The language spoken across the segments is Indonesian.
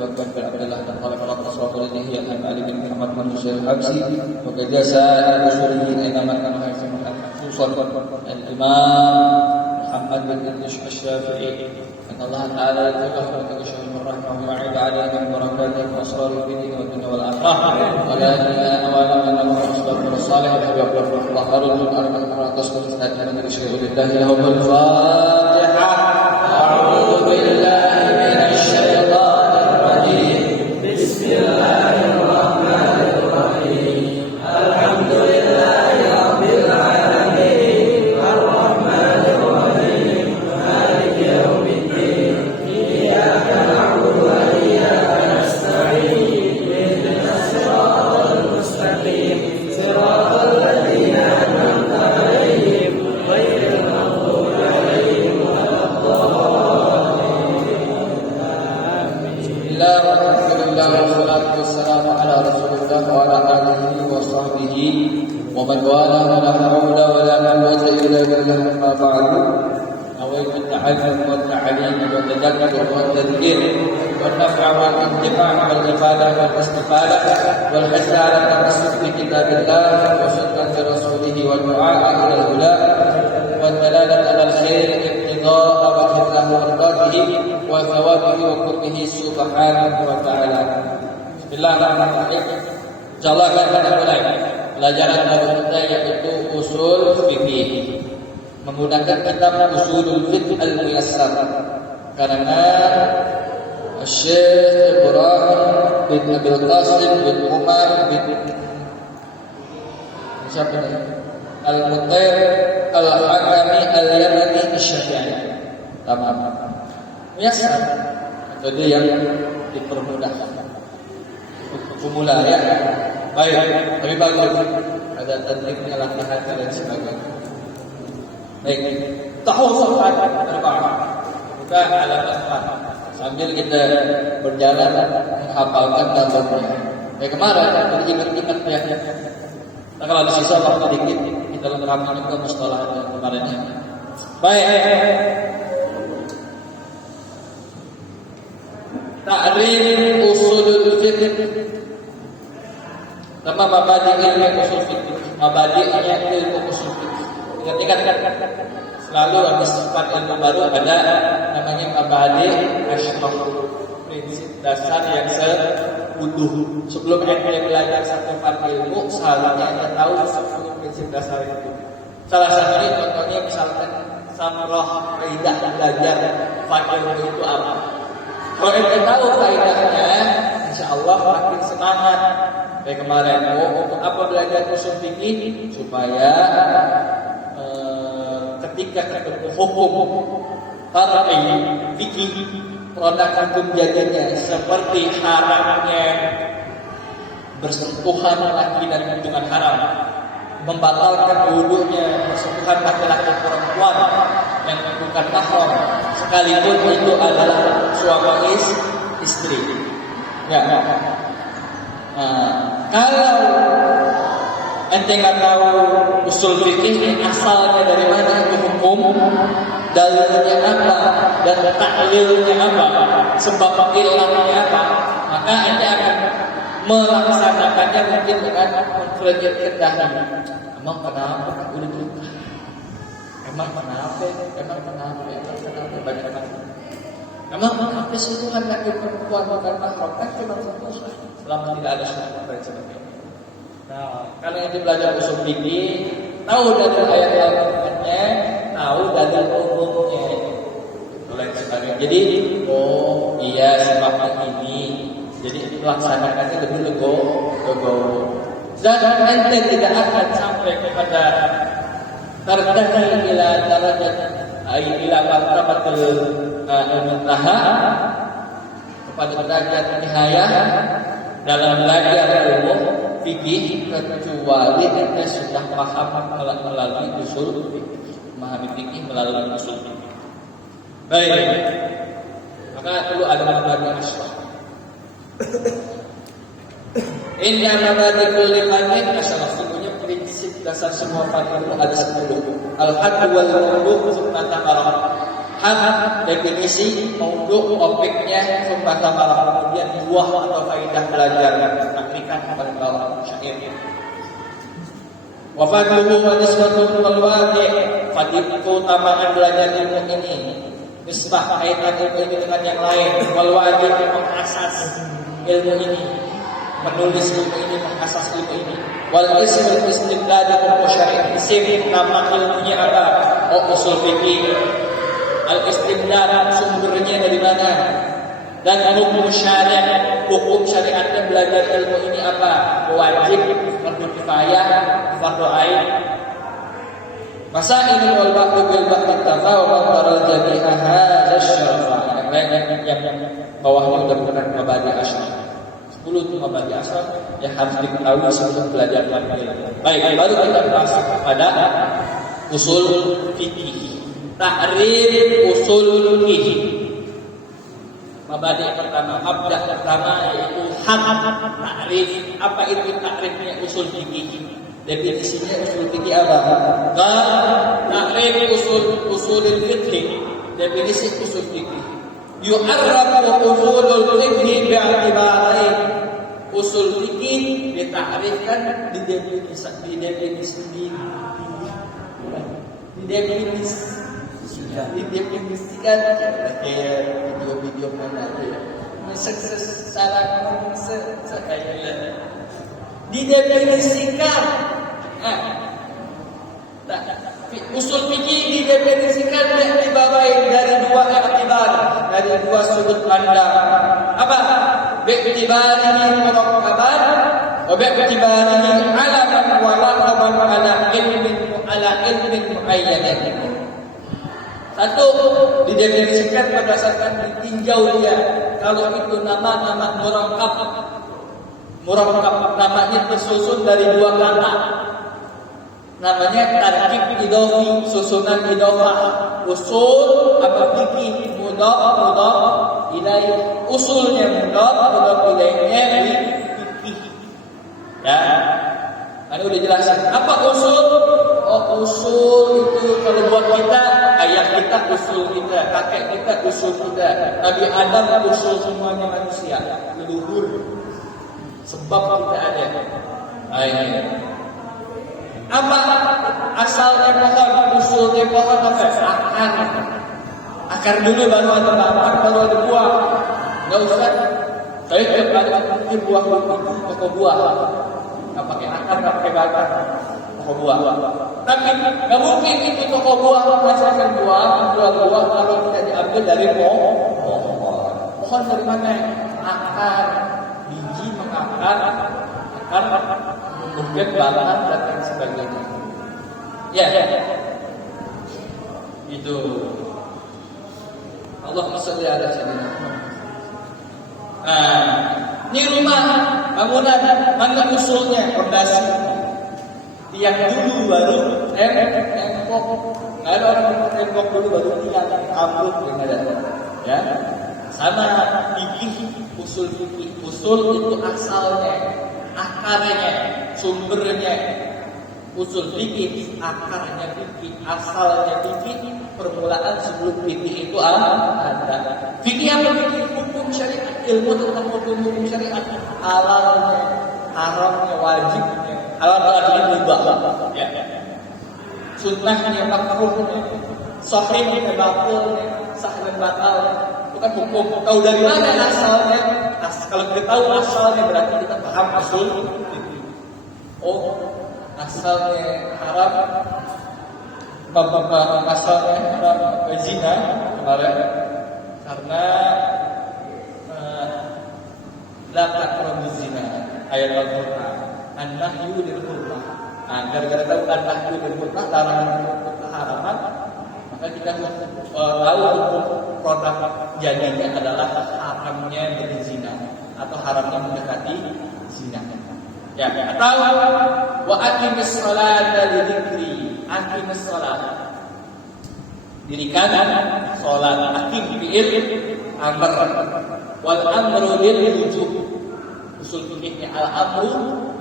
Bakar bin Abdullah dan Khalifah Rasulullah Hiya an Ali bin Muhammad bin Musail Habsi wa kajasa al-usuliyin inamat kan haifim al-khusus al-imam Muhammad bin Idris al-Syafi'i an Allah Ta'ala yataqah wa takashah al-rahmah wa ya'id alaihim barakatih wa asrar al-bini wa dunya wal-akhirah wa la ilaha wa la ilaha wa salih wa Allah harun al-arman al-atas wa istajana min syai'ulillahi lahumul fatihah. A'udhu billahi minasy syaithanir rajim. Bismillahirrahmanirrahim. Alhamdulillahi rabbil alamin. Ar-rahmanir rahim. Maliki yaumiddin. Iyyaka na'budu wa iyyaka nasta'in. Ihdinas siratal mustaqim. Siratal ladzina an'amta 'alaihim ghairil maghdubi 'alaihim wassalamu ala rasulillah wa ala alihi wa sahbihi wa man wala wa la hawla wa la quwwata illa billah ma ba'du. Nawaitu at-ta'allum wa at-ta'lim wa at-tadabbuр wa at-tadhkir wa an-naf'a wa al-intifa' wal ifadah wal istifadah wal hasd 'ala at-tamassuk bi kitabillah wa sunnati rasulih wal du'a ila al-huda wa ad-dalalah 'ala al-khair iqtida'a wa hifdhahu wa ridatihi wa thawabihi wa qurbihi subhanahu wa ta'ala. Bismillahirrahmanirrahim. Insyaallah kita mulai pelajaran baru kita yaitu usul fikih menggunakan kitab Usulul Fiqh Al-Muyassar karena Syekh Ibrahim bin Abdul Qasim bin Umar bin Al-Mutair Al-Hakami Al-Yamani Asy-Syafi'i. Tamam. Muyassar itu yang dipermudah. Pemula ya. Baik, lebih bagus. Ada tekniknya latihan dan sebagainya. Baik. Tahu soal berapa? Buka halaman 4. Sambil kita berjalan menghafalkan dalilnya. Kayak kemarin ingat-ingat ya. Nah, kalau ada sisa waktu dikit kita lengkapkan ke mustalah kemarin ya. Baik. Ta'rif usulul fiqh. Nama mabadi ilmu usul fiqh. Mabadi'nya ilmu usul fiqh. Ingat-ingat selalu ada sifat ilmu baru ada namanya mabadi asyraf. Prinsip dasar yang seutuh. Sebelum anda belajar satu part ilmu, seharusnya anda tahu 10 prinsip dasar itu. Salah satunya contohnya misalkan samrah kaidah belajar part ilmu itu apa. Kalau anda tahu faedahnya, insya Allah makin semangat. Kayak kemarin, untuk apa belajar usul fikih? Supaya ketika ketemu hukum far'i fikih, produk hukum jadinya seperti haramnya bersentuhan laki dan hubungan haram, membatalkan wudunya bersentuhan laki-laki perempuan yang bukan mahram, sekalipun itu adalah suami istri. Ya. Kalau ente nggak tahu usul fikih asalnya dari mana itu hukum, dalilnya apa dan taklilnya apa, sebab ilahnya apa, maka ente akan melaksanakannya mungkin dengan mengkredit kendahan. Emang kenapa? Udah juga. Emang kenapa? Banyak banget. Emang kenapa sentuhan laki perempuan bukan mahram? Kan cuma sentuhan selama tidak ada syubhat dan sebagainya. Nah, kalau yang belajar usul fikih, tahu dari ayat Al-Qur'annya, tahu dari umumnya, itu lain sebagainya. Jadi, oh iya sebabnya ini, jadi melaksanakannya lebih legowo. Dan ente tidak akan sampai kepada terkadang ila darajat ila martabatul muntaha, kepada derajat nihayah dalam belajar ilmu fikih kecuali ente sudah paham melalui usul fikih, memahami fikih melalui usul fikih. Baik, maka perlu ada mabadi asyraf. Inna mabadi kulli fannin asyraf. Sebenarnya prinsip dasar semua fannin itu ada 10. Al-hadd wal mawdu' thumma tamarat. Ham definisi maudhu objeknya sumpah sama kemudian buah atau faidah belajar takrikan pada bawah syair. Wa fadluhu wa nisbatuhu wal wadi' fadil keutamaan belajar ilmu ini nisbah kaitan ilmu ini dengan yang lain wal wadi' mengasas ilmu ini menulis ilmu ini mengasas ilmu ini wal ismul istidlal hukum syar'i isim nama ilmunya apa usul fikih al-istidlal sumbernya dari mana dan hukum syariat hukum syariatnya belajar ilmu ini apa wajib fardu kifayah fardu ain masail wal ba'd bil ba'd tafawa taral jami'a hadza syarafa yang bawahnya udah benar mabadi asyraf 10 itu mabadi asyraf yang harus diketahui sebelum belajar ilmu. Baik, baru kita masuk pada usul fikih. Ta'rif usul fikih. Mabadi pertama, mabda pertama yaitu ta'rif. Apa itu ta'rifnya usul fikih? Definisinya usul fikih apa? Ta'rif usulul fikih. Definisi usul fikih. Yu'arrafu usulul fikih bi'atibarain. Usul fikih ditakrifkan didefinisikan kayak video-video mana aja secara didefinisikan usul fikih didefinisikan dari dua iktibar dari dua sudut pandang apa bi'tibarihi murakkaban wa bi'tibarihi alaman wa laqaban ala ilmin muayyanin. Satu didefinisikan berdasarkan ditinjau dia kalau itu nama-nama murakkab namanya tersusun dari dua kata namanya tarkib idhofi susunan idhofah usul apa fikih mudhaf ilaih usulnya mudhaf ilaihnya fikih ya kan udah jelasin apa usul usul itu kalau buat kita ayah kita usul kita kakek kita usul kita Nabi Adam usul semuanya manusia leluhur sebab kita ada apa asalnya pohon usulnya pohon apa akar dulu baru ada batang baru ada buah nggak usah saya tiap ada buah pokok buah nggak pakai akar nggak pakai batang pokok buah tapi nggak mungkin itu pokok buah menghasilkan buah kalau tidak diambil dari pohon dari mana akar biji mengakar akar kemudian batang dan sebagainya ya itu Allahumma shalli ala sayyidina ini rumah bangunan mana usulnya fondasi tiang dulu baru tembok nggak ada orang tembok dulu baru tiang ambruk nggak ada ya sama fikih usul itu asalnya akarnya sumbernya usul fikih akarnya fikih asalnya fikih permulaan sebelum fikih itu ada fikih apa fikih hukum syariat ilmu tentang hukum syariat halalnya haramnya wajibnya halal artinya mubah ya sunnahnya makruhnya sahihnya batilnya sah dan batal bukan hukum tahu dari mana asalnya kalau kita tahu asalnya berarti kita paham usul asalnya haram asalnya haram zina kemarin karena la taqrabu zina ayat Al-Qur'an an-nahyu lil hurmah gara-gara tahu an-nahyu lil hurmah larangan untuk keharaman maka kita tahu produk jadinya adalah haramnya berzina atau haramnya mendekati zina ya atau wa aqimis sholata li dzikri aqimis sholat dirikan sholat aqim fi'il amr wal amru lil wujub usul fikihnya al amru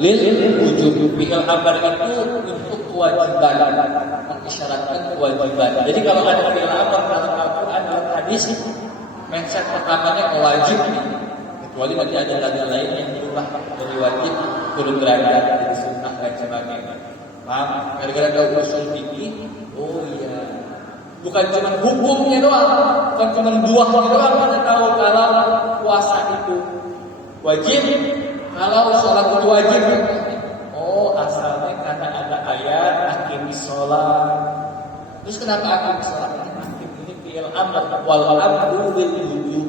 lil wujub fi'il amr itu untuk kewajiban mengisyaratkan kewajiban jadi kalau ada fi'il amr dalam Al-Qur'an hadis mindset pertamanya wajib nih. Kecuali nanti ada dalil lain yang berubah dari wajib turun derajat jadi sunnah dan sebagainya. Paham? Gara-gara ada usul fikih, oh iya. Bukan cuma hukumnya doang, bukan cuma buahnya doang. Kita tahu kalau puasa itu wajib, kalau sholat itu wajib. Oh, asalnya karena ada ayat aqimis sholat. Terus kenapa aqimis sholat? Aqim ini fi'il amr wal amru lil wujub.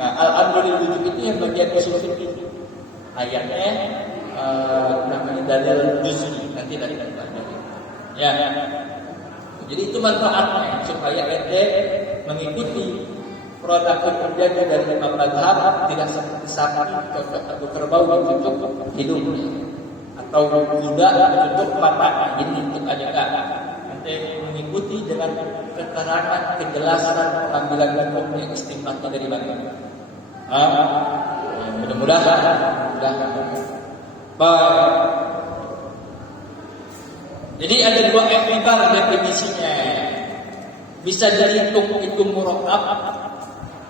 Nah, al amru lil wujub itu yang bagian usul fikih. Ayatnya namanya dalil juz'i, nanti dari ya. Jadi itu manfaatnya supaya ente mengikuti produk kerja dari Imam Madhab, tidak seperti sapi cocok atau kerbau ditutup hidungnya atau kuda ditutup matanya. Jadi ikut aja kan. Ente mengikuti dengan keterangan, kejelasan pengambilan hukumnya istinbatnya dari mana. Mudah-mudahan. Baik. Jadi ada dua iktibar definisinya. Bisa dihitung murakkab,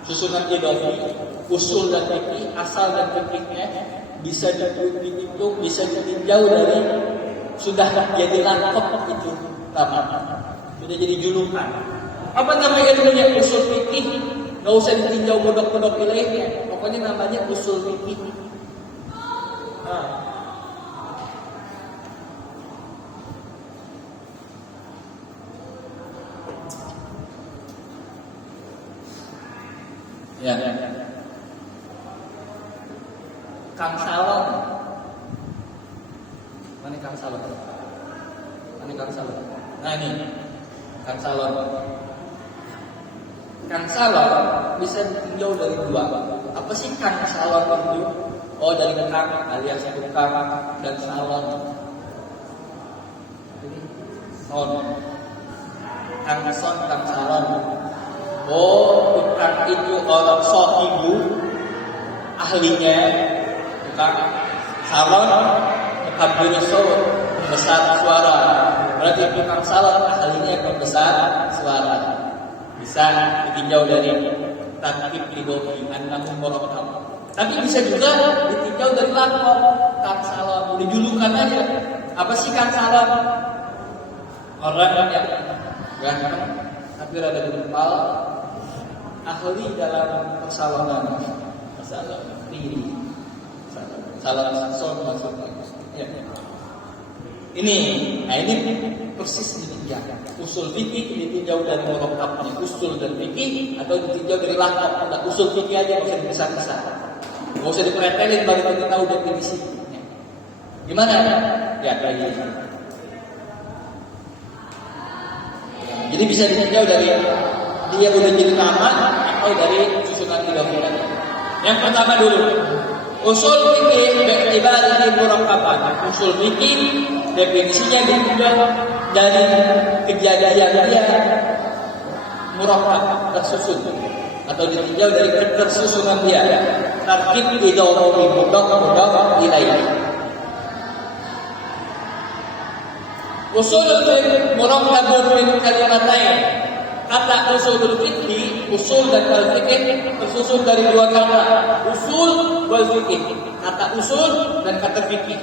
susunan idhofi, usul dan fikih, asal dan fikihnya bisa dihitung, bisa ditinjau dari sudah jadi lengkap itu nama. Sudah jadi julukan. Apa namanya ilmunya? Usul fikih. Enggak usah ditinjau bodok-bodok ilaihnya. Pokoknya namanya usul fikih. Ya. Kang Salon. Mana Kang Salon? Nah ini Kang Salon. Kang Salon bisa ditinjau dari dua. Apa sih Kang Salon itu? Oh, dari kang alias tukang dan salon. Kang salon. Oh, tukang itu orang sohibu, ahlinya tukang. Salon mukabir saut, membesar suara. Berarti tukang salon ahlinya pembesar suara. Bisa ditinjau dari tarkib idhofi annahu murakkab. Tapi bisa juga ditinjau dari laqab Kang Salon. Udah julukan aja. Apa sih Kang Salon? Orang yang ganteng tapi rada gempal, ahli dalam persalonan. Salon maksudnya. Ya. Ini persis demikian. Usul fikih ditinjau dari murakkabnya usul dan fikih atau ditinjau dari laqab. Ada usul fikih aja, nggak usah dibesar-besar. Nggak usah dipretelin baru kita tahu definisi. Gimana? Ya kayak gitu. Jadi bisa ditinjau dari dia udah jadi nama atau dari susunan idhofi. Yang pertama dulu, usul fikih bi'tibari murakkaban. Usul fikih definisinya ditinjau dari kejadian dia murakkab, tersusun, atau ditinjau dari ketersusunan dia. Tarkib idhofi mudhaf ilaih. Usul fikih murakkabun min kalimatain. Kata usul fikih, usul dan al-fikih tersusun dari dua kata, usul wal fikih. Kata usul dan kata fikih.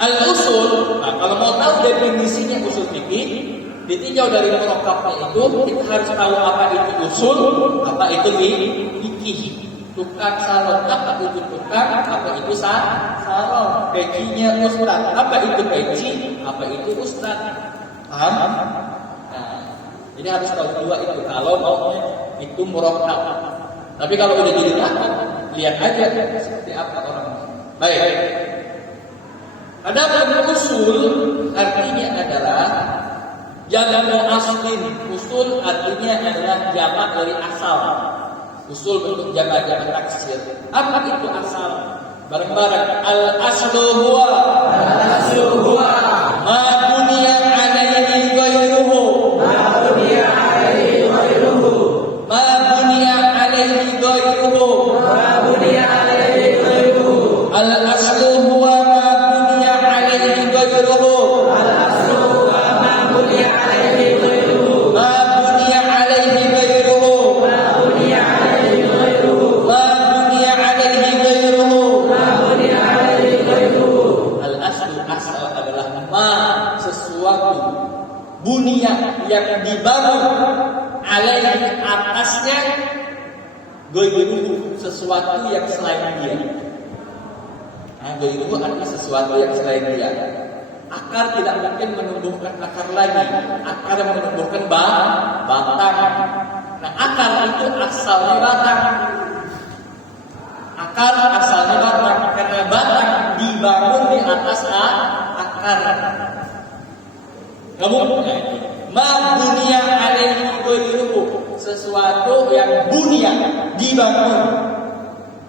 Al-usul, nah kalau mau tahu definisinya usul fikih, ditinjau dari murakkabnya itu, kita harus tahu apa itu usul, apa itu fikih. Tukang salon, apa itu tukang, apa itu salon. Pecinya ustaz, apa itu peci, apa itu ustaz. Paham? Nah, jadi harus tahu dua itu kalau mau itu murakkab. Tapi kalau udah jadi laqab, lihat aja seperti apa orangnya. Baik. Adapun usul artinya adalah jamu aslin. Usul artinya adalah jamak dari asal. Usul bentuk jamak taksir. Apa itu asal? Bareng-bareng. Al-aslu huwa ma buniya alaihi ghairuhu. Ma buniya alaihi ghairuhu. Al-aslu huwa ma buniya alaihi ghairuhu. Ma buniya alaihi ghairuhu. dunia yang dibangun alaihi atasnya ghairuhu sesuatu yang selain dia. Ghairuhu artinya sesuatu yang selain dia. Akar tidak mungkin menumbuhkan akar lagi. Akar yang menumbuhkan batang. Nah, akar itu asalnya batang. Akar asalnya batang karena batang dibangun di atas akar. Kamu ma bunia alaihi ghairuhu sesuatu yang bunia dibangun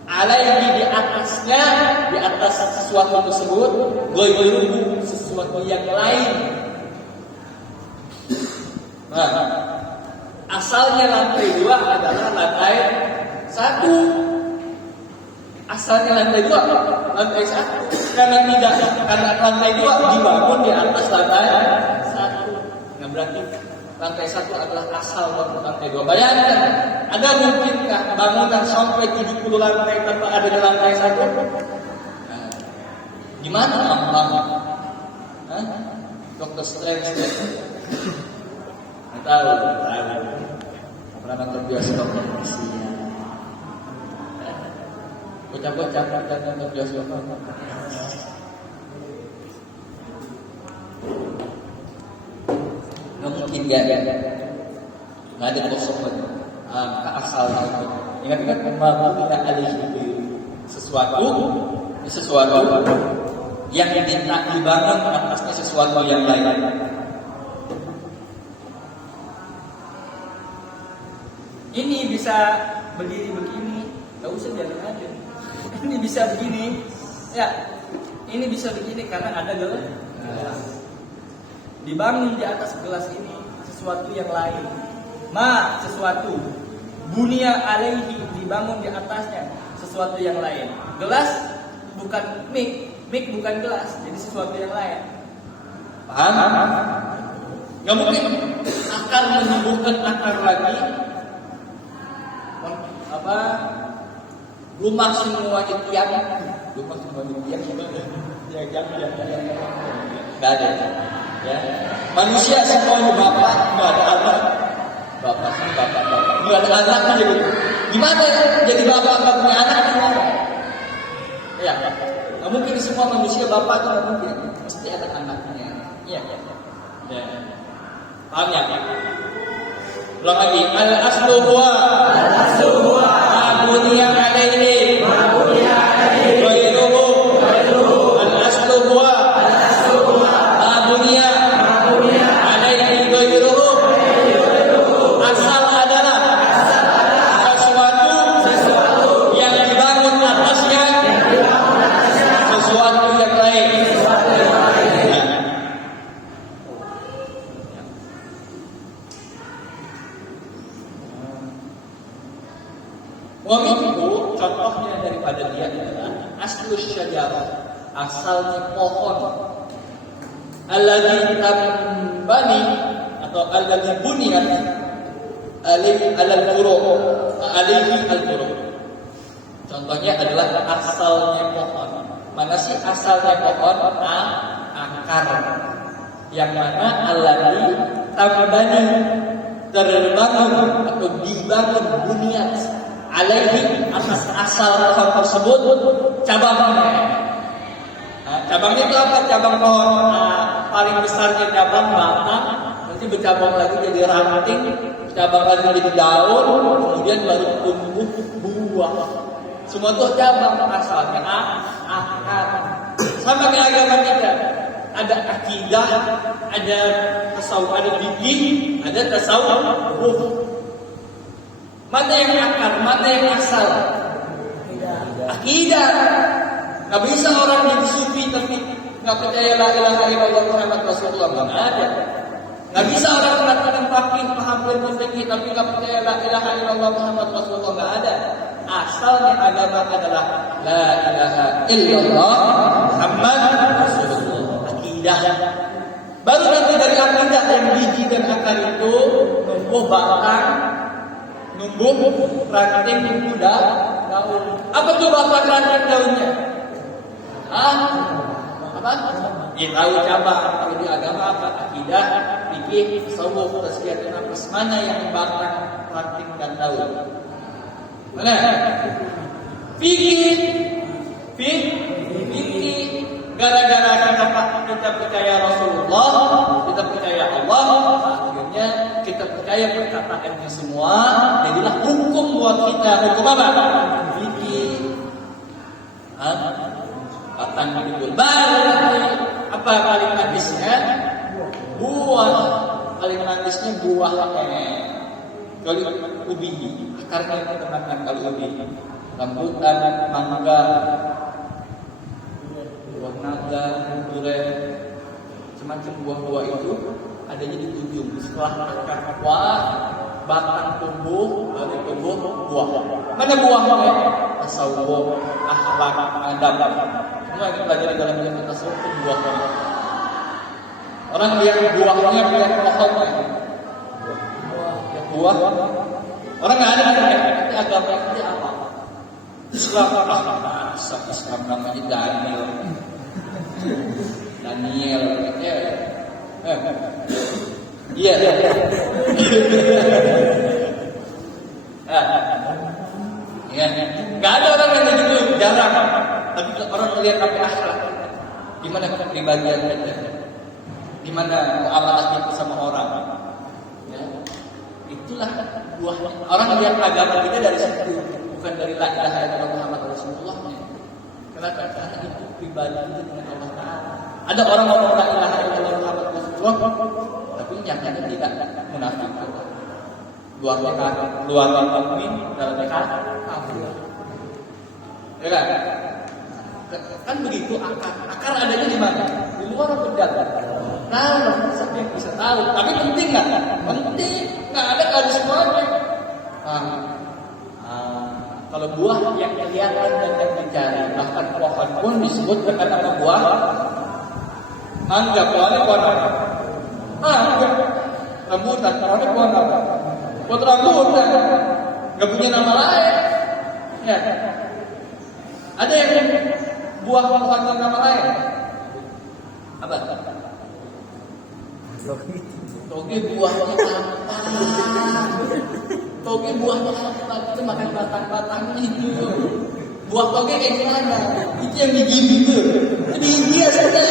alaihi di atasnya, di atas sesuatu tersebut ghairuhu sesuatu yang lain. Nah, asalnya lantai 2 adalah lantai 1. Asalnya lantai 2 lantai 1 karena lantai 2 dibangun di atas lantai 1. Nah, berarti lantai 1 adalah asal bangun lantai 2. Bayangkan, ada mungkinkah bangunan sampai 70 lantai tanpa adanya lantai 1? Nah, gimana bangun? Dr. Strange nggak tahu. Pernah nonton bioskop isinya. Bocah-bocah nonton bioskop. Nggak mungkin nggak ada kosongan ke asalnya itu. Ingat mampu tidak ada sesuatu yang dibangun atasnya sesuatu yang lain. Ini bisa begini, nggak usah jalan aja. Ini bisa begini, ya. Ini bisa begini karena ada gelas. Dibangun di atas gelas ini sesuatu yang lain. Sesuatu. Bunia alaihi dibangun di atasnya sesuatu yang lain. Gelas bukan mic bukan gelas, jadi sesuatu yang lain. Paham? Gak mungkin akar menumbuhkan akar lagi. Rumah semua impian gak ada. Ya. Manusia semuanya bapak, nggak ada anak. Bapak, nggak ada anak aja gitu. Gimana ya? Jadi bapak nggak punya anak gimana? Ya, nggak mungkin semua manusia bapak itu nggak mungkin. Mesti ada anaknya. Iya. Ya. Paham ya? Ulang lagi. Al aslu huwa Ma'budiya alaihi ghairuhu. Al aslu huwa Ma'budiya alaihi ghairuhu. Asal adalah sesuatu yang dibangun atasnya sesuatu yang lain. Waminhu, contohnya daripada dia adalah aslus syajarah, asalnya pohon. Alladzi tambani atau alladzi buniyat alaihi al-furu'. Contohnya adalah asalnya pohon. Mana sih asalnya pohon? Akar. Yang mana alladzi tambani terbangun atau dibangun buniyat alaihi atas asal pohon tersebut cabangnya. Cabangnya itu apa? Cabang pohon paling besarnya cabang batang, nanti bercabang lagi jadi ranting, cabang lagi jadi daun, kemudian baru tumbuh buah. Semua itu cabang asalnya akar. Sama kayak agama kita. Ada akidah, ada tasawuf, ada fikih, ada tasawuf. Mana yang akar, mana yang asal? Akidah. Gak bisa orang jadi sufi tapi gak percaya la ilaha illallah Muhammad Rasulullah. Gak ada. Gak bisa orang mengatakan fakih, paham ilmu fikih tapi gak percaya la ilaha illallah Muhammad Rasulullah. Gak ada. Asalnya agama adalah la ilaha illallah Muhammad Rasulullah. Akidah. Baru nanti dari akidah yang biji dan akar itu numbuh batang, numbuh ranting, numbuh daun. Apa tuh bapak ranting daunnya? Apa? Ya tahu cabang. Kalau di agama apa? Akidah, fikih, fikih, tasawuf, tazkiyatun nafs, mana yang batang, ranting dan daun? Mana? Fikih. Gara-gara kita percaya Rasulullah, kita percaya Allah, akhirnya kita percaya perkataannya semua, jadilah hukum buat kita. Hukum apa? Fikih. Batang dikubur. Baru apa paling manisnya? Buah. Paling manisnya buahnya. Kalau ubi, akarnya kita makan kalau ubi. Rambutan, mangga, buah naga, durian, semacam buah-buah itu adanya di ujung. Setelah akar buah, batang tumbuh, baru tumbuh buah. Mana buahnya? Tasawuf, akhlak, adab. Semua yang pelajari dalam ilmu tasawuf itu buahnya. Orang lihat buahnya, lihat pohonnya. Buah. Orang nggak ada nanti agama itu apa? Islam namanya Daniel, iya. Nggak ada orang yang begitu, jarang. Tapi orang melihat apa akhlak, gimana kepribadian kita, gimana muamalah kita sama orang. Ya. Itulah buahnya. Orang melihat agama kita dari situ. Bukan dari la ilaha illallah Muhammad Rasulullah. Kenapa? Karena itu pribadi kita dengan Allah Ta'ala. Ada orang ngomong la ilaha illallah Muhammad Rasulullah, tapi nyatanya tidak, munafik. Luarnya mukmin, dalamnya kafir. Ya kan begitu akar. Akar adanya di mana? Di luar atau di dalam? Nah, siapa yang bisa tahu? Tapi penting nggak? Penting. Nggak ada harus semuanya. Kalau buah yang kelihatan dan yang dicari, bahkan pohon pun disebut dengan nama buah mangga. Pohonnya pohon apa? Rambutan. Pohonnya pohon apa? Pohon rambutan. Nggak punya nama lain. Ya. Ada yang buah pohon nama lain? Apa? Toge buahnya apa? Toge buahnya apa? Itu makan batang-batangnya itu. Buah toge kayak gimana? Itu yang digigit itu. Itu digigit saja.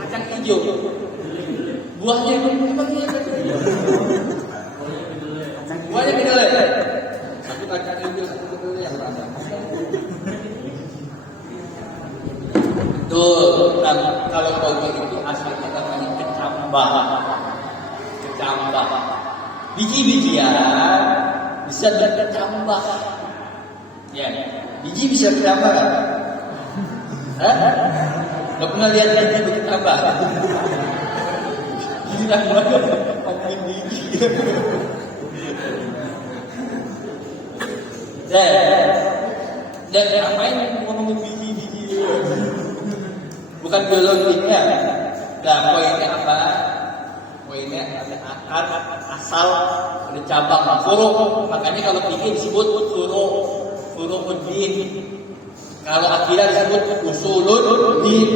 Kacang hijau. Buahnya gimana? Buahnya kedelai. Satu kacang hijau, satu kedelai yang rasa. Betul. Kalau toge itu aslinya namanya kecambah. Biji-bijian bisa berkecambah. Ya, biji bisa berkecambah kan? Gak pernah lihat biji berkecambah? Gila banget, ngomongin biji. Dan ngapain ngomongin biji-biji? Bukan biologinya. Nah, poinnya apa? Poinnya ada akar, asal, ada cabang, furu. Makanya kalau fikih disebut furu'uddin. Kalau akidah disebut usuluddin.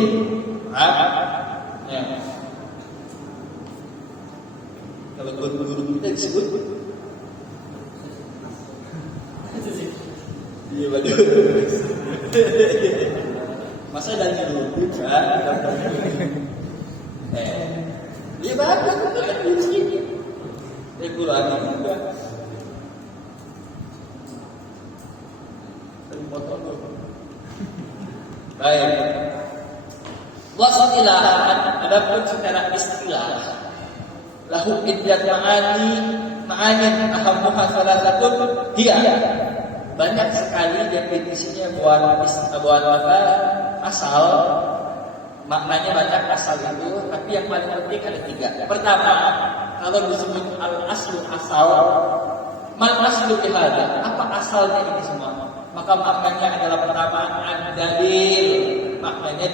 Ya. Kalau guru-guru kita disebut iya betul. Masa dari dulu kan? Dia bagus kan di sini. Quran juga. Baik. Wasilahan adapun secara istilah. Lahu iddat ma'ani ahammuha salasatun hiya. Banyak sekali definisinya buat kata asal. Maknanya banyak asal itu, tapi yang paling penting ada 3. Pertama, kalau disebut al-aslu asal, mal aslu bihada, apa asalnya ini semua? Maka maknanya adalah pertama ad-dalil, maknanya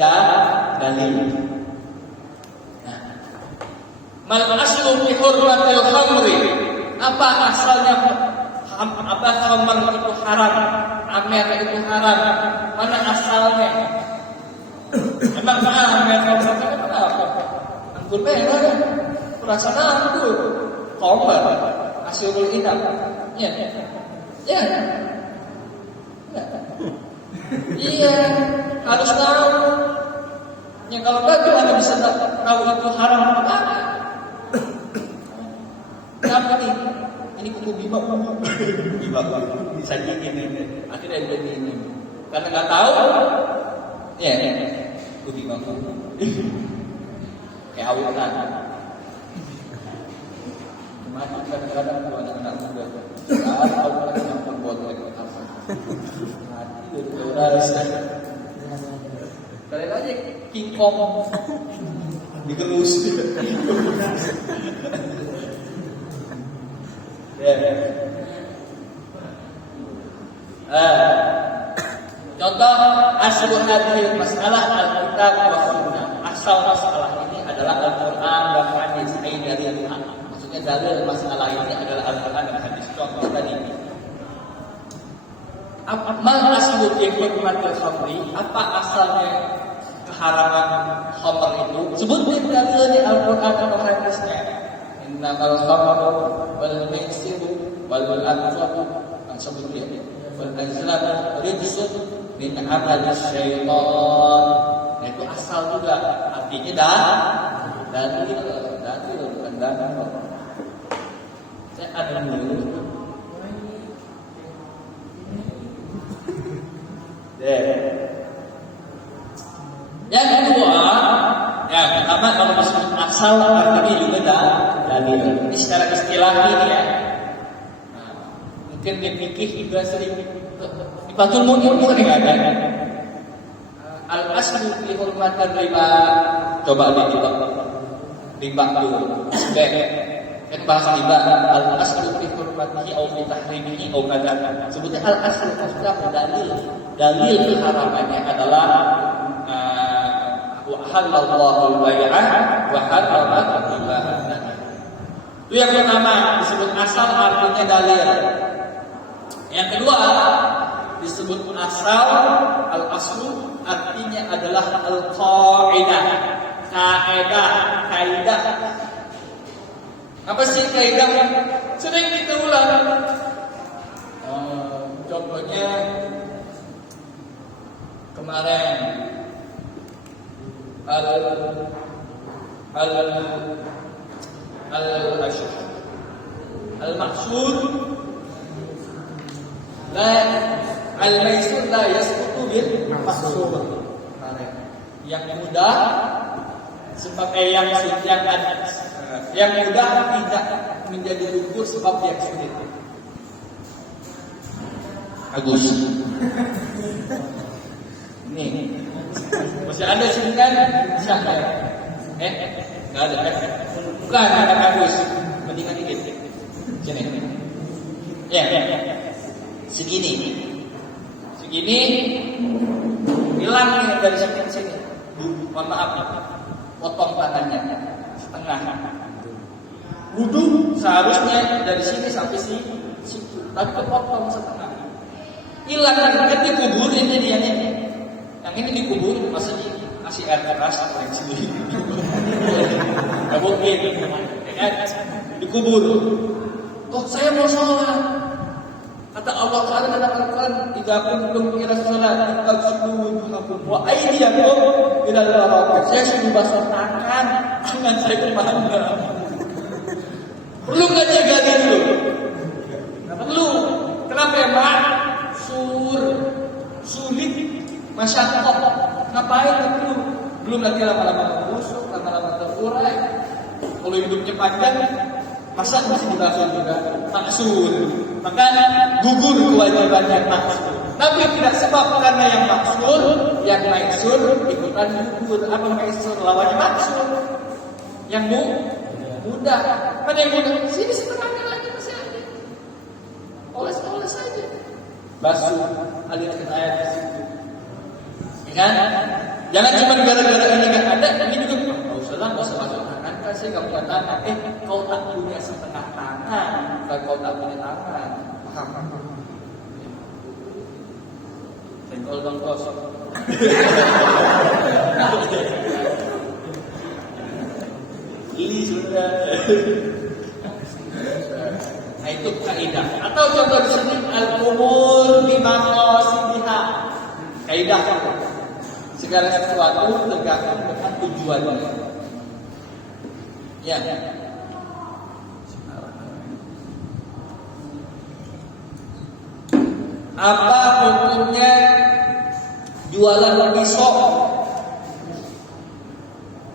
dalil. Nah, mal aslu bi hurmatil khamri, apa asalnya? Apa khamr itu haram, amer itu haram? Mana asalnya? Emang amer perasaan tuh Komar Asyurul Inam. Ya. Ya. Iya, harus tahu. Ya kalau enggak gimana bisa tahu itu haram apa? Kenapa nih? Ini kuku bima bisa gini. Akhirnya jadi ini. Karena nggak tahu, ya, kuku bima kayak awitan. Kemarin kadang-kadang kalau anak-anak muda, awitan yang berbuat apa? Mati udah kalian aja King Kong digerus. Contoh asal hadis masalah Alkitab wa Sunnah. Asal masalah ini adalah Al-Quran dan hadis dari Tuhan. Maksudnya dalil masalah ini adalah Al-Quran dan hadis. Contoh tadi. Mal aslu fi hurmatil khamri? Apa asalnya keharaman khamr itu? Sebutkan dalilnya Al-Quran dan hadisnya. Innamal khamru wal maisiru wal ansabu sebutnya. Wal azlamu rijsun min amali syaitan. Nah itu asal juga. Artinya dalil bukan dalil. Saya ada dulu. Yang kedua, ya pertama kalau disebut asal artinya juga dalil. Ini secara istilah ini ya. Nah, mungkin di fikih juga sering di Fathul Mu'in sering ada. Al aslu fi hurmatir riba. Coba riba dulu. Kan bahas riba. Al aslu fi hurmatihi au fi tahrimihi au kadza. Sebutnya al aslu maksudnya dalil keharamannya adalah wa halallahu al-bai'a wa harrama riba. Itu yang pertama disebut asal artinya dalil. Yang kedua disebut asal al-aslu artinya adalah al-qaidah. Kaidah. Apa sih kaidah? Sering kita ulang. Contohnya kemarin al-maqsud la al-maisur la yasqutu bil maqsud. Yang mudah sebagai yang mudah tidak menjadi gugur sebab yang sulit. Agus. Nih. Masih ada sini kan? Siapa? Enggak ada kan? Bukan ada Agus. Mendingan dikit. Sini. Ya. Segini. Hilang nih dari sini. Mohon maaf. Potong tangannya setengah. Wudu seharusnya dari sini sampai situ, tapi kepotong setengah. Hilang kan dikuburin dia nih. Yang ini dikubur, masa dikasih air keras atau yang sendiri? Gak mungkin, ya kan? Dikubur. Oh, saya mau sholat. Kata Allah Taala dalam Al-Quran, "Idza kuntum ila sholat, faghsilu wujuhakum wa aydiyakum ila al-marafiq." Saya suruh basuh tangan saya kemana? Perlu nggak jaga dulu? Perlu. Kenapa ya, Pak? Sulit. Masyarakat ngapain itu? Belum lagi lama-lama busuk, lama-lama terurai. Kalau hidupnya panjang, masa masih dibasuh juga? Maksud, maka gugur kewajibannya maksud. Tapi tidak sebab karena yang maksud, yang maksud ikutan gugur. Apa maksud? Lawannya maksud. Yang mudah. Mana yang mudah? Sini setengahnya lagi masih ada. Oles saja. Basuh, alirkan air ke situ. Kan? Jangan cuma gara-gara ini nggak ada, ini juga nggak usah masuk tangan. Kan saya nggak punya tangan. Kau tak punya setengah tangan, kau tak punya tangan. Paham? Senggol bang kosong. beli sudah. Nah itu kaidah. Atau contoh di sini al-umur bi maqasidiha. Kaidah segala sesuatu tergantung dengan tujuannya. Ya. Apa hukumnya jualan pisau?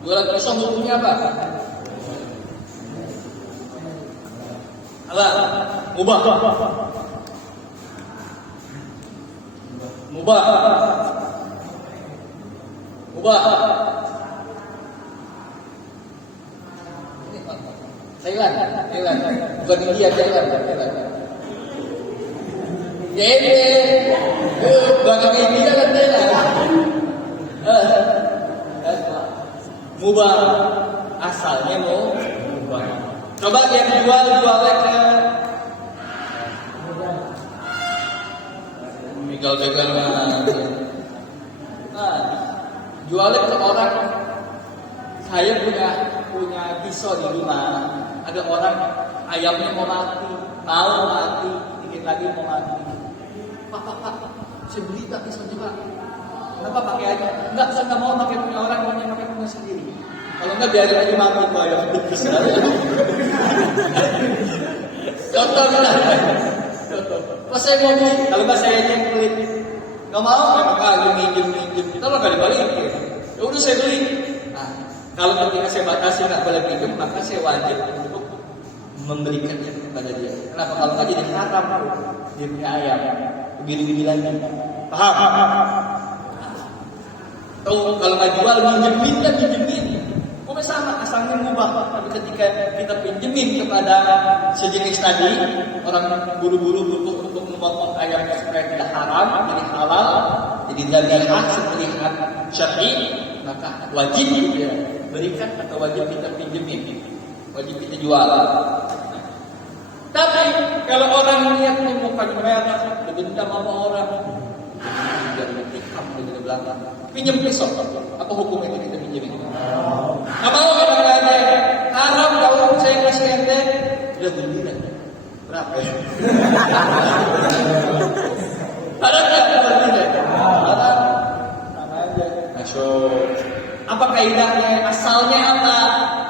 Jualan pisau hukumnya apa? Apa? Mubah. Mubah. Mubah. Thailand. Bukan India, Thailand. Bahkan India kan Thailand. Mubah. Asalnya mau mubah. Coba yang jualnya ke begal-begal. Nah, jualnya ke orang. Saya punya pisau di rumah. Ada orang ayamnya mau mati, dikit lagi mau mati. Pak, saya beli tak pisaunya Pak. Kenapa pakai aja? Enggak, saya nggak mau pakai punya orang, maunya pakai punya sendiri. Kalau enggak biarin aja mati Pak ya. Contoh. Pas saya mau beli, kalau nggak saya yang pelit, nggak mau, maka minjem. Kalau nggak dibalikin, ya udah saya beli. Nah, kalau ketika saya batasi nggak boleh minjem, maka saya wajib untuk memberikannya kepada dia. Kenapa? Kalau nggak jadi haram dia punya ayam, lebih lagi. Paham? Tahu kalau nggak jual minjemin. Kok sama asalnya mubah, tapi ketika kita pinjemin kepada sejenis tadi, orang buru-buru untuk memotong ayam supaya tidak haram, jadi halal, jadi dzabihah sepilihan syar'i, maka wajib kita berikan atau wajib kita pinjemin, wajib kita jual. Tapi kalau orang niat bukan merah, dendam sama orang, biar bertikam di belakang, pinjam pisau, apa hukum itu kita pinjemin? Nggak mau kadang-kadang haram kalau saya ngasih ente, udah beli dah. Berapa ya? Ada nggak beli dah? Ada, sama aja. Masuk. Apa kaidahnya? Asalnya apa?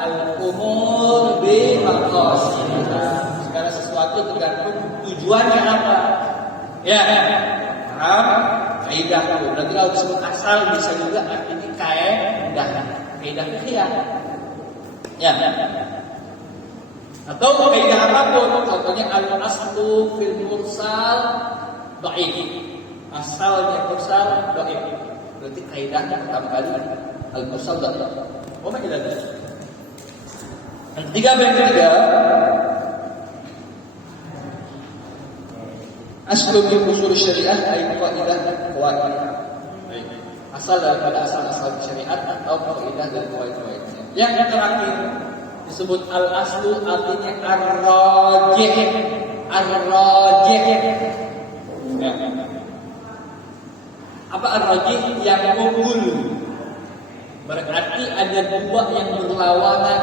Al-umur bi maqasidiha. Segala sesuatu tergantung tujuannya apa. Ya, paham? Kaidah itu. Berarti kalau disebut asal bisa juga artinya kaidah fikih. Ya. Atau kaidah apapun, contohnya al-aslu fil mursal dhaif. Asalnya mursal dhaif. Berarti kaidahnya pertama kali al-mursal dhaif. Oh, mana ada? Yang ketiga, aslu min usul syariah ay qaidah qawaid. Asal daripada asal-asal syariat atau kaidah dan qawaid-qawaidnya. Yang terakhir disebut al-aslu artinya ar-rajih. Ya. Apa ar-rajih? Yang unggul. Berarti ada dua yang berlawanan.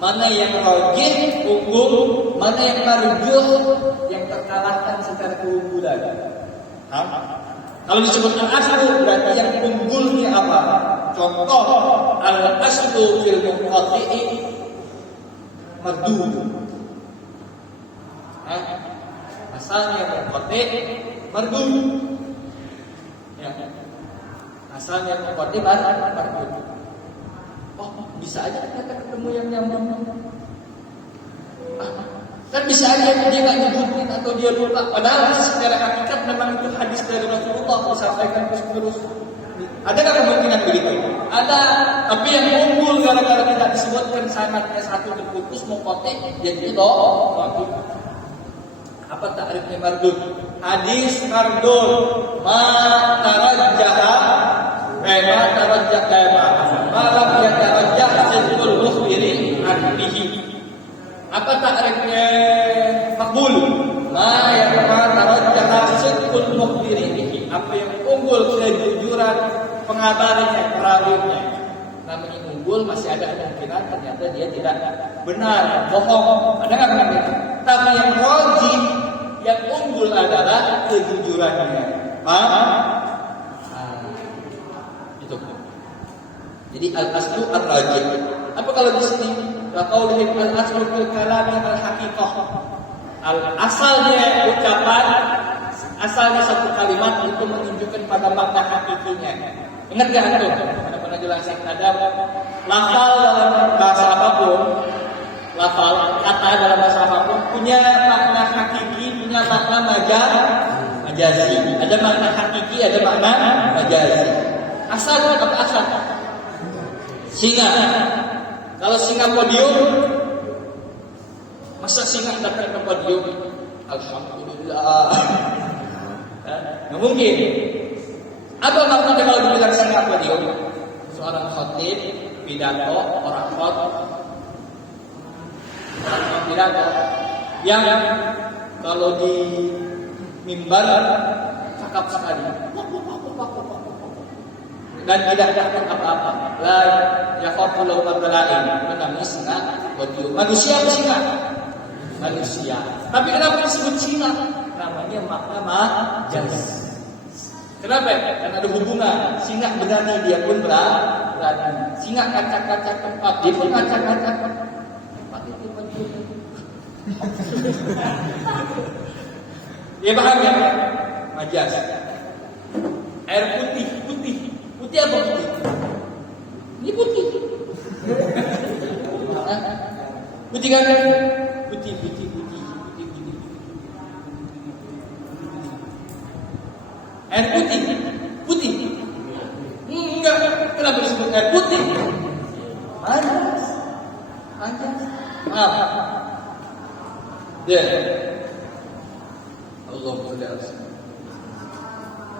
Mana yang rajih, unggul, mana yang marjuh, yang terkalahkan secara keunggulan. Kalau disebut al-aslu berarti yang unggulnya apa? Contoh al-aslu fil munqati'i mardud. Asalnya munqati' mardud. Ya. Asalnya munqati' mardud. Oh, bisa aja kita ketemu yang nyambung. Kan bisa aja dia nggak nyebutin atau dia lupa. Padahal secara hakikat memang itu hadis dari Rasulullah disampaikan terus. Ada nggak kemungkinan begitu? Ada. Tapi yang unggul gara-gara tidak disebutkan sanadnya satu terputus munqati' jadi itu. Apa takrifnya mardud? Hadis mardud ma tarajjaha malam yang tarajjah sidqul mukhbiri an bihi. Apa takrifnya maqbul? Ma yang tarajjah sidqul mukhbiri bihi. Apa yang unggul kejujuran pengabarnya, perawinya. Namanya unggul unggul, masih ada kemungkinan ternyata dia tidak benar, bohong. Ada nggak benar? Tapi yang rajih, yang unggul adalah kejujurannya. Paham? Itu. Jadi al-aslu ar-rajih. Apa kalau di sini? Qaulihim al-aslu fil kalami al-haqiqah. Asalnya ucapan, asalnya satu kalimat itu menunjukkan pada makna hakikinya. Ingat gak antum? Pernah jelasin ada lafal dalam bahasa apapun, lafal kata dalam bahasa apapun punya makna hakiki, punya makna majazi. Ada makna hakiki, ada makna majazi. Asal apa asal? Singa. Kalau singa podium, masa singa datang ke podium? Alhamdulillah. Nggak mungkin. Apa maksudnya kalau dibilang singa podium? Seorang khatib, pidato, orang pidato yang kalau di mimbar cakap sekali dan tidak takut apa-apa. La yakhafu lawmata la'im. Namanya singa podium. Manusia apa singa? Manusia. Tapi kenapa disebut singa? Namanya makna majaz. Kenapa? Karena ada hubungan. Singa berani, dia pun berani. Singa kacak-kacak tempat, dia pun kacak-kacak tempat itu podium. Dia paham ya? Majaz. Air putih. Putih apa putih? Ini putih. Putih kan? Putih. Air putih. Enggak. Kenapa disebut air putih? Panas. Maaf. Allahumma.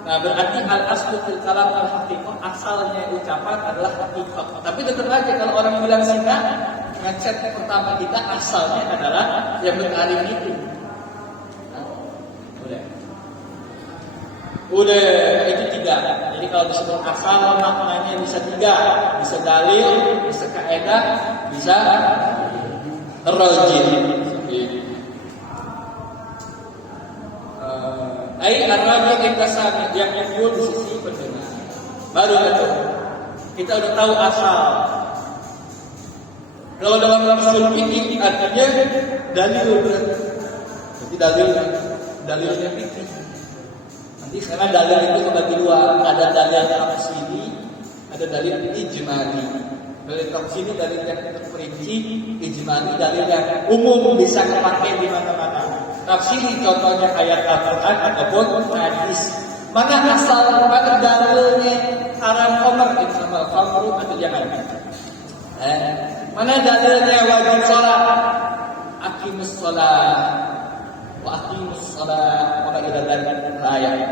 Nah, berarti al-aslu fil kalam al-haqiqah, asalnya ucapan adalah hakikat. Tapi tetap aja kalau orang bilang singa, mindset pertama kita asalnya adalah yang berkalim itu. Nah, udah itu tiga. Jadi kalau disebut asal maknanya bisa tiga, bisa dalil, bisa kaidah, bisa rajih. Ar-rajih kita sangat yang unggul di sisi pendengar. Baru itu kita udah tahu asal. Kalau dalam usul fikih artinya dalil. Jadi dalilnya fikih. Nanti sekarang dalil itu kebagi dua, ada dalil tafsiri, ada dalil ijmali. Dalil tafsiri dalil yang terperinci, ijmali dalil yang umum bisa dipakai di mana-mana. Tafsiri contohnya ayat Al-Quran ataupun hadis. Mana asal, mana dalilnya haram khamr, innamal khamru atau jangan. Mana dalilnya wajib sholat? Aqimus sholat wa aqimus sholat wa ila dzalik ayat.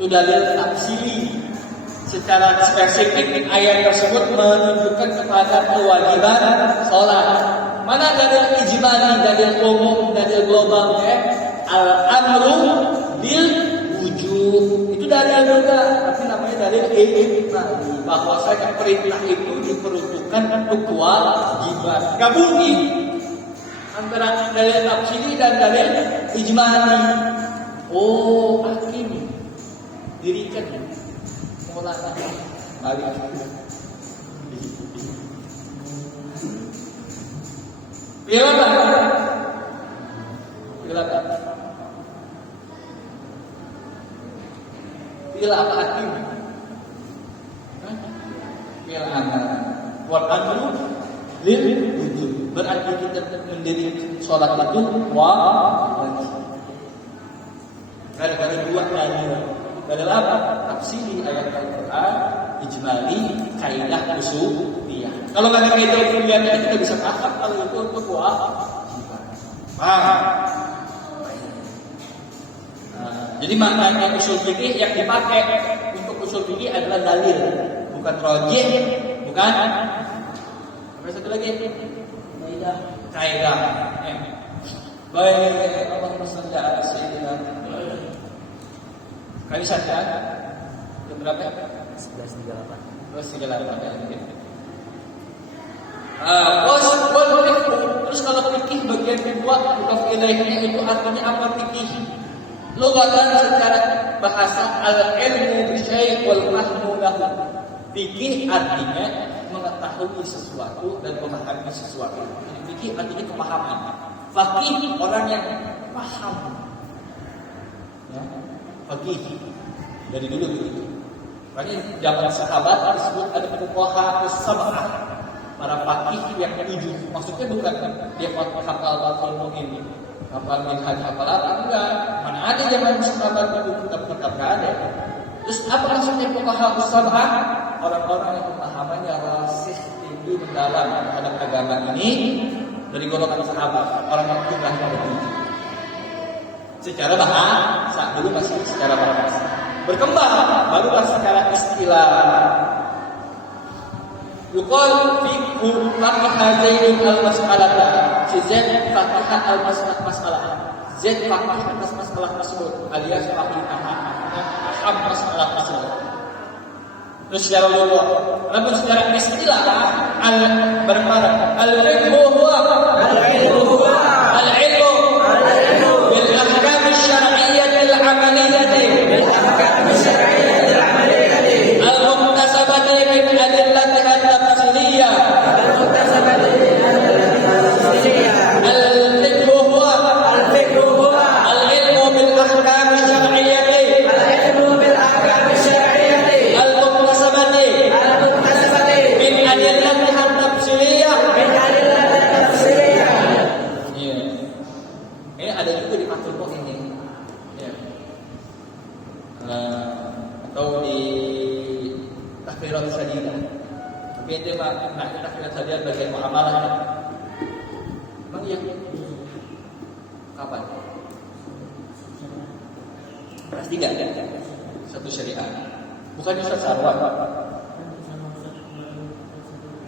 Itu dalil tafsiri. Secara spesifik ayat tersebut menunjukkan kepada kewajiban sholat. Mana dalil ijmali, dalil umum, dalil global ya? Al-amru bil wujub. Itu dalil juga, tapi namanya dalil ijmali. Bahwasanya perintah itu diperuntukkan untuk kewajiban. Gabungi antara dalil tafsiri dan dalil ijmali. Oh, hakim dirikan mulanya balik. Bila apa hakim? Bila amal. Wal amru lil wujub. Berarti kita mendirikan sholat itu wajib. Gara-gara dua dalil. Dalil apa? Tafsiri ayat Al-Quran, ijmali, kaidah usuliyah. Kalau nggak ada kaidah usuliyahnya kita bisa paham kalau itu untuk kewajiban. Paham? Jadi maknanya usul fikih yang dipakai untuk usul fikih adalah dalil, bukan rajih, bukan. Apa satu lagi? Kaidah. Baik, Allahumma shalli ala sayyidina kali saja jam berapa? 11.38 ya. Terus kalau fikih bagian kedua, mudhof ilaihnya itu artinya apa fikih? Lugatan secara bahasa al-ilmu bisyai' wal fahmu lahu. Fikih artinya mengetahui sesuatu dan memahami sesuatu. Jadi fikih artinya pemahaman. Faqih orang yang paham. Ya, faqih dari dulu begitu. Makanya zaman sahabat disebut ada fuqaha as-sab'ah, para faqih yang 7. Maksudnya bukan dia hafal ilmu ini, hafal minhaj, hafal apa, enggak. Mana ada zaman sahabat itu kitab-kitab enggak ada. Terus apa maksudnya fuqaha as-sab'ah? Orang-orang yang pemahamannya rasih, tinggi, mendalam terhadap agama ini dari golongan sahabat, orang yang jumlahnya lebih. Secara bahasa dulu masih secara bahasa. Berkembang barulah secara istilah. Yuqal fi faqih Zaid al-mas'alata. Si Zaid faqih al-mas'alah. Zaid faqih atas masalah tersebut alias faqihah paham masalah tersebut. Terus secara lughah, namun secara istilah bermakna al-ilmu huwa al-ilmu bil ahkam asy-syar'iyyah al-'amaliyyah al-muktasabati min adillatiha at-tafsiliyah al-fiqhu huwa al-ilmu bil ahkam asy-syar'iyyah atau di takbirat sadidah. Tapi itu takbirat sadidah bagian muamalah. Memang iya. Kapan? Pasti enggak ada satu syariat. Bukan Ustaz Sarwan.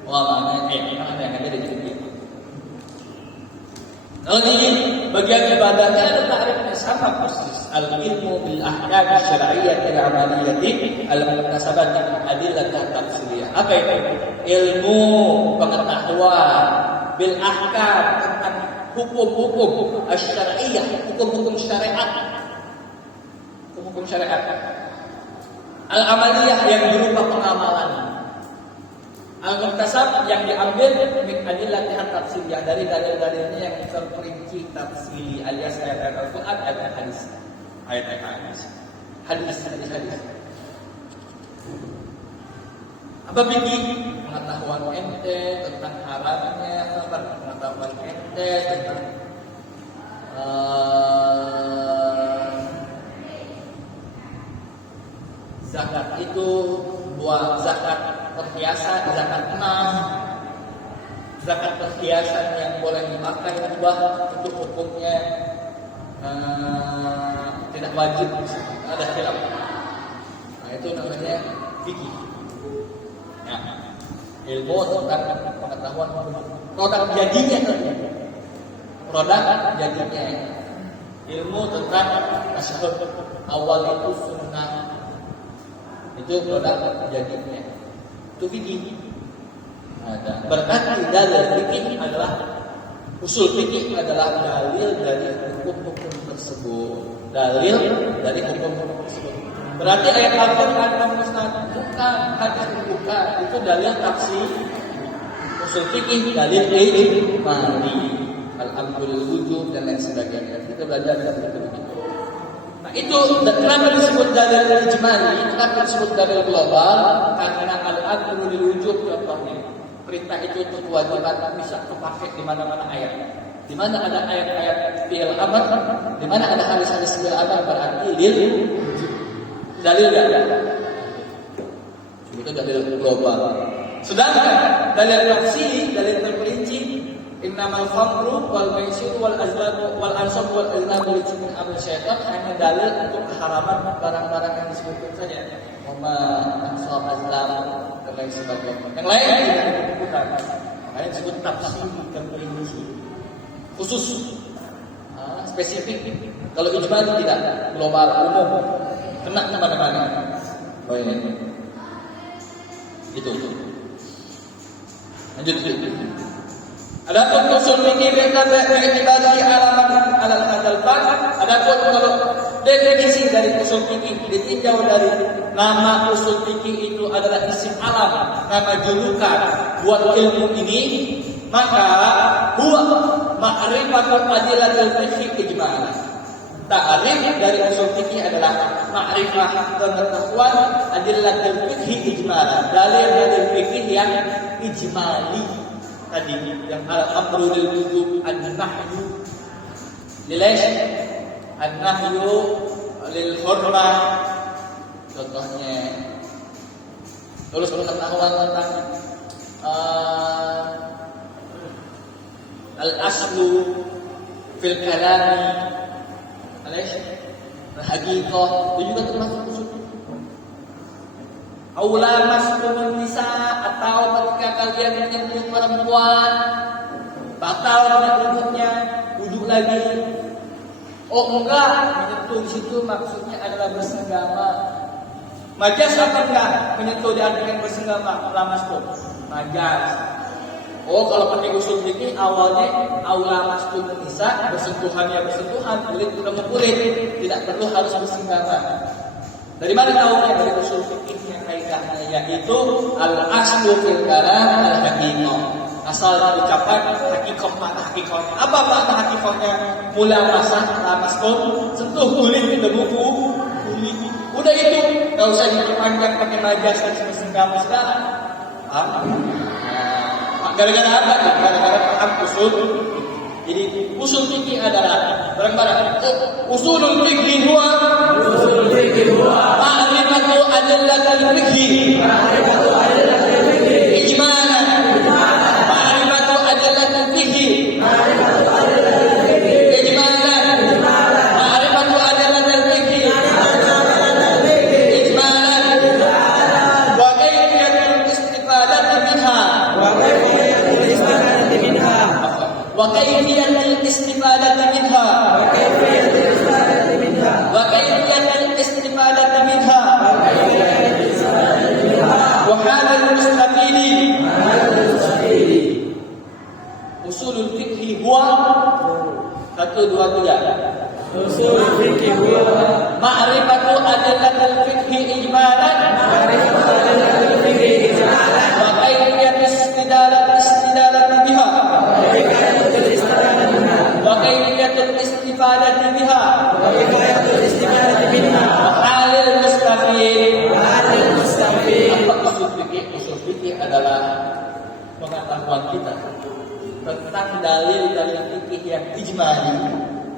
Wah, mana ada yang ada di sini. Kalau di bagian ibadahnya ada takrifnya sama persis. Al-ilmu bil ahkam asy-syar'iyyah al-'amaliyyah al-muktasabat min adillah tafsiliyah. Apa itu? Ilmu pengetahuan bil ahkam tentang hukum-hukum asy-syar'iyyah, hukum-hukum syariat. Hukum-hukum syariat. Al-'amaliyah yang berupa pengamalan. Al-muktasab yang diambil min adillatiha tafsiliyah dari dalil-dalilnya yang terperinci tafsili alias ayat-ayat Al-Qur'an, ayat hadis. Ayat-ayat hadis. Hadis. Apa fikih? Pengetahuan ente tentang haramnya, pengetahuan ente tentang zakat itu buat zakat perhiasan, zakat emas, zakat perhiasan yang boleh dipakai ubah itu hukumnya tidak wajib, ada khilaf. Nah itu namanya fikih. Ya, ilmu tentang pengetahuan produk jadinya, ilmu tentang tasyahud awal itu sunnah, itu produk jadinya. Itu fikih. Ada. Berarti dalil fikih adalah usul fikih adalah dalil dari hukum-hukum tersebut. Dalil dari hukum-hukum tersebut. Berarti ayat Al-Qur'an bukan hadis bukan, itu dalil tafsir. Usul fikih dalil ijmali, al-amru lil wujub dan lain sebagainya. Kita belajar dari itu. Nah itu kenapa disebut dalil ijmali, kenapa disebut dalil global? Karena al-amru lil wujub contohnya. Perintah itu untuk kewajiban bisa terpakai di mana-mana ayat. Di mana ada ayat-ayat fi'il amr, di mana ada hadis-hadis fi'il amr berarti lil dalil ada. Itu dalil global. Sedangkan dalil tafsili, dalil terperinci, innamal khamru wal maisir wal azlam wal ansab wal azlam rijsun min amali syaitan, hanya dalil untuk keharaman barang-barang yang disebutkan saja. Wama ansab azlam dan lain sebagainya. Yang lain tidak disebutkan. Makanya disebut tafsir terperinci. Khusus, spesifik. Kalau ijma tidak global, umum, kena kemana-mana. Oh ini, itu. Lanjut. Adapun usul fikih bi'tibari alaman alal hadal bab, adapun kalau definisi dari usul fikih ditinjau dari nama usul fikih itu adalah isim alam, nama julukan buat ilmu ini, maka huwa ma'rifatul adillatil fiqhi ijmalan. Ta'rif dari usul fikih adalah ma'rifah pengetahuan adillatil fiqhi ijmalan, dalil fikih yang ijmali. Tadi yang al-amru lil wujub, an-nahyu lilash, an-nahyu lil hurmah. Contohnya terus pengetahuan tentang al-aslu fil kalami lilash, haqiqah, itu juga termasuk usul. Aula maskumun nisa, atau ketika kalian menyentuh perempuan batal menyentuhnya, wudhu lagi. Oh enggak, menyentuh di situ maksudnya adalah bersenggama. Majas apa enggak? Menyentuh diartikan bersenggama, lamaskum. Majas. Oh kalau pakai usul fikih awalnya aula maskumun nisa, bersentuhannya bersentuhan, kulit ketemu kulit, tidak perlu harus bersenggama. Dari mana tahunya? Dari usul fikihnya kaidahnya, yaitu al-aslu fil kalam al-haqiqah. Asal ucapan haqiqah, makna haqiqahnya. Apa makna haqiqahnya? Mulamasah, lamaskum, sentuh kulit ketemu kulit. Udah itu, enggak usah diperpanjang pakai majas dan bersenggama segala. Gara-gara apa? Gara-gara paham usul. Jadi usul fikih adalah barang-barang usulul fikih huwa ma'rifatu adillatil fikih ijmalan, ma'rifatu adillatil fikih ijmalan, ma'rifatu adillatil fikih ijmalan, wa kayfiyatul istifadati minha, wa kayfiyatul istifadati minha, wa kayfiyatul istifadati minha, wa halal mustafidi. Usulul fikhi huwa 1, 2, 3. Usulul fikhi huwa ma'rifatu adillatil fikhi ijmalan, ma'rifatu adillatil fikhi ijmalan, wa kayfiyatul istidalati biha, wa kayfiyatul istifadati biha, wa kayfiyatul istifadati biha, wa halil mustafid. Apa usul fikih? Usul fikih adalah pengetahuan kita tentang dalil-dalil fikih yang ijmali.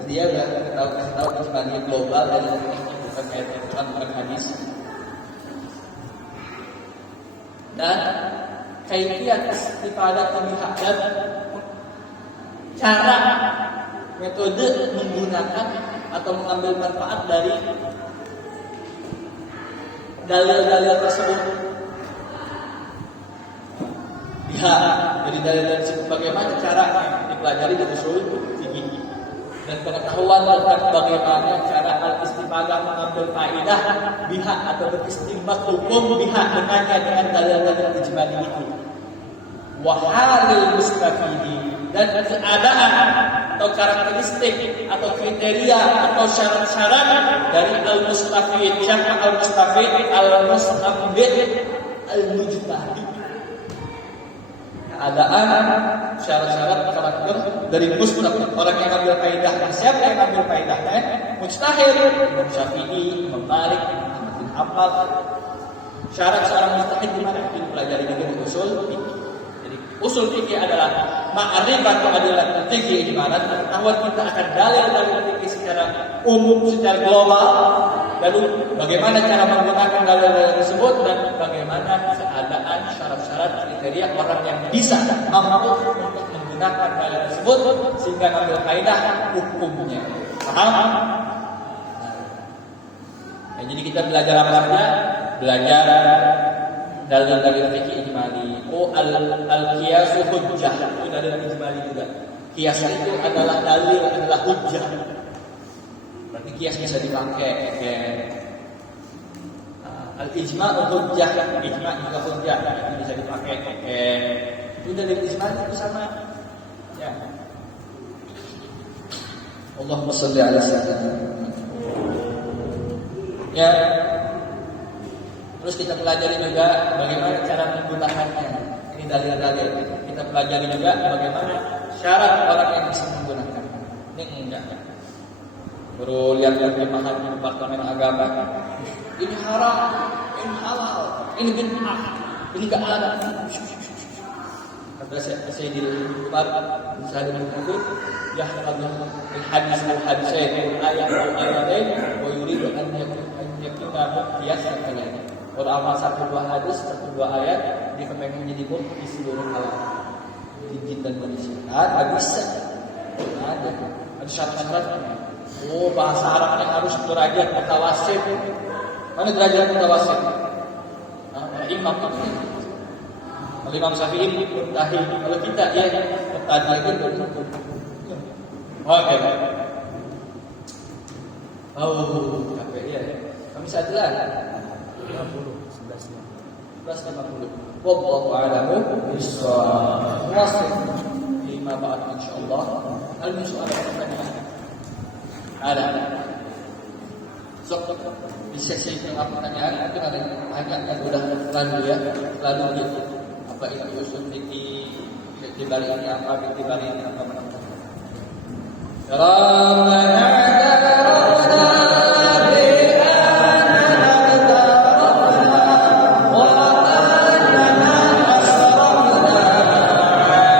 Dia sudah kasih tahu ijmali global dan bukan ayat Al-Quran, bukan hadis. Dan kaifiyat istifadah biha, dan cara metode menggunakan atau mengambil manfaat dari dalil-dalil tersebut. Biha, jadi dalil-dalil tersebut bagaimana caranya dipelajari di usul fikih, dan pengetahuan tentang bagaimana cara al-istifadah mengambil faedah biha atau beristinbat hukum biha dengannya dengan dalil-dalil ijmali itu. Wa halil mustafidi, dan keadaan atau karakteristik atau kriteria atau syarat-syarat dari al-mustafid. Siapa al-mustafid? Al-mustafid al-mujtahid. Keadaan, syarat-syarat, karakter dari mustafid, orang yang ambil faedah. Siapa yang ambil faedahnya? Mujtahid. Imam Syafi'i, Imam Malik, Ahmad bin Hanbal. Syarat seorang mujtahid di mana? Itu pelajari dengan usul fikih. Usul fikih adalah ma'rifatu adillatil fikih ijmalan, pengetahuan kita akan dalil-dalil fikih secara umum, secara global, lalu bagaimana cara menggunakan dalil-dalil tersebut, dan bagaimana keadaan syarat-syarat kriteria orang yang bisa mampu untuk menggunakan dalil tersebut sehingga mengambil faedah hukumnya. Paham? Nah, jadi kita belajar apa saja? Belajar dalil-dalil fikih ijmali. Al-qiyasu hujjah, itu dalil ijmali juga. Qiyas itu adalah dalil, adalah hujjah. Berarti qiyas bisa dipakai. Al-ijma' hujjah, ijma' juga hujjah, itu bisa dipakai. Itu dalil ijmali itu sama. Ya. Allahumma shalli ala sayyidina. Ya. Terus kita pelajari juga bagaimana cara menggunakannya. Ini dalil-dalil. Kita pelajari juga bagaimana syarat orang yang bisa menggunakannya. Ini enggak. Baru lihat terjemahan di Departemen Agama. Ini haram, ini halal, ini bid'ah, ini enggak ada. Kata saya di Umar bin Sa'id bin Abi ya hadis al-hadisain ayat-ayatain wa yuridu an yakuna muqtiyasan kalian. Orang amal 1-2 hadis, 1-2 ayat dia kepengen menjadi bukti di seluruh alam. Di jin dan manusia. Ada bisa. Ada syarat-syaratnya. Oh, bahasa Arabnya harus derajat mutawasit. Mana derajat mutawasit? Imam itu. Imam Syafi'i muntahi. Kalau kita ya tadi itu oke. Oh, capek ya. Kami sajalah 11.50. Wallahu a'lamu bissawab. Wasif lima ba'd insyaallah. Al-soal pertanyaan. Ada. So, di sesi pertanyaan itu ada yang udah lalu ya, lalu gitu. Apa itu usul fikih, fikih balik ini apa, fikih balik ini apa.